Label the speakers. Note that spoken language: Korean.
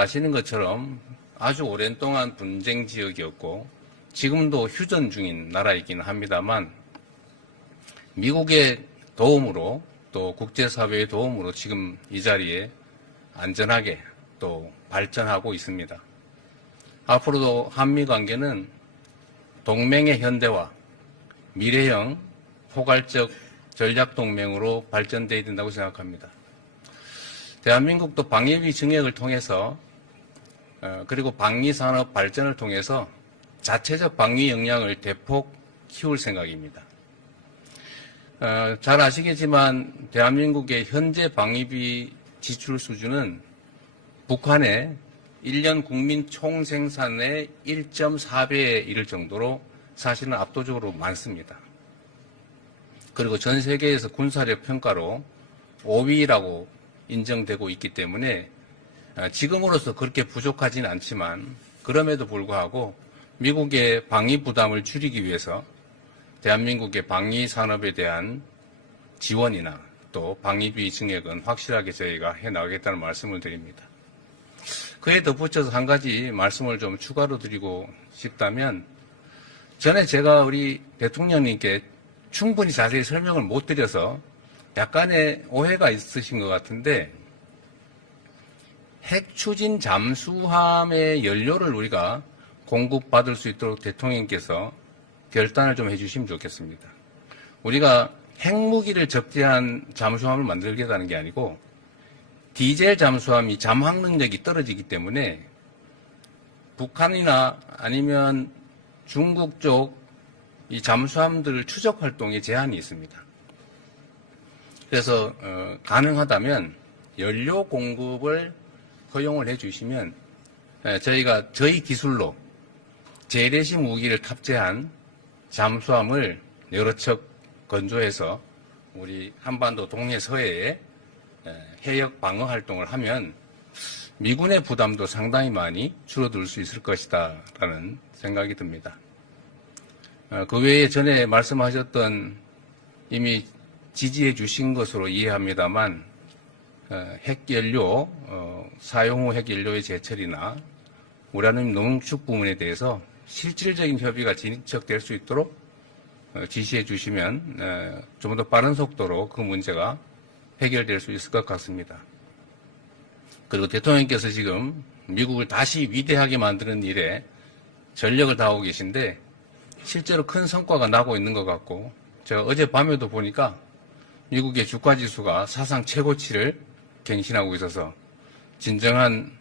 Speaker 1: 아시는 것처럼 아주 오랜 동안 분쟁 지역이었고 지금도 휴전 중인 나라이기는 합니다만 미국의 도움으로 또 국제사회의 도움으로 지금 이 자리에 안전하게 또 발전하고 있습니다. 앞으로도 한미 관계는 동맹의 현대화, 미래형 포괄적 전략 동맹으로 발전돼야 된다고 생각합니다. 대한민국도 방위비 증액을 통해서 어, 그리고 방위 산업 발전을 통해서 자체적 방위 역량을 대폭 키울 생각입니다. 어, 잘 아시겠지만 대한민국의 현재 방위비 지출 수준은 북한의 1년 국민 총 생산의 1.4배에 이를 정도로 사실은 압도적으로 많습니다. 그리고 전 세계에서 군사력 평가로 5위라고 인정되고 있기 때문에 어, 지금으로서 그렇게 부족하지는 않지만 그럼에도 불구하고 미국의 방위 부담을 줄이기 위해서 대한민국의 방위 산업에 대한 지원이나 또 방위비 증액은 확실하게 저희가 해 나가겠다는 말씀을 드립니다. 그에 덧붙여서 한 가지 말씀을 좀 추가로 드리고 싶다면 전에 제가 우리 대통령님께 충분히 자세히 설명을 못 드려서 약간의 오해가 있으신 것 같은데 핵 추진 잠수함의 연료를 우리가 공급받을 수 있도록 대통령께서 결단을 좀 해주시면 좋겠습니다. 우리가 핵무기를 적재한 잠수함을 만들겠다는 게 아니고 디젤 잠수함이 잠항 능력이 떨어지기 때문에 북한이나 아니면 중국 쪽 이 잠수함들 추적 활동에 제한이 있습니다. 그래서 어, 가능하다면 연료 공급을 허용을 해주시면 에, 저희가 저희 기술로 재래식 무기를 탑재한 잠수함을 여러 척 건조해서 우리 한반도 동해 서해에 에, 해역 방어 활동을 하면 미군의 부담도 상당히 많이 줄어들 수 있을 것이다 라는 생각이 듭니다. 어, 그 외에 전에 말씀하셨던 이미 지지해 주신 것으로 이해합니다만 어, 핵연료 어, 사용 후 핵연료의 제철이나 우라늄 농축 부문에 대해서 실질적인 협의가 진척될 수 있도록 어, 지시해 주시면 좀 더 빠른 속도로 그 문제가 해결될 수 있을 것 같습니다. 그리고 대통령께서 지금 미국을 다시 위대하게 만드는 일에 전력을 다하고 계신데 실제로 큰 성과가 나고 있는 것 같고 제가 어제 밤에도 보니까 미국의 주가 지수가 사상 최고치를 갱신하고 있어서 진정한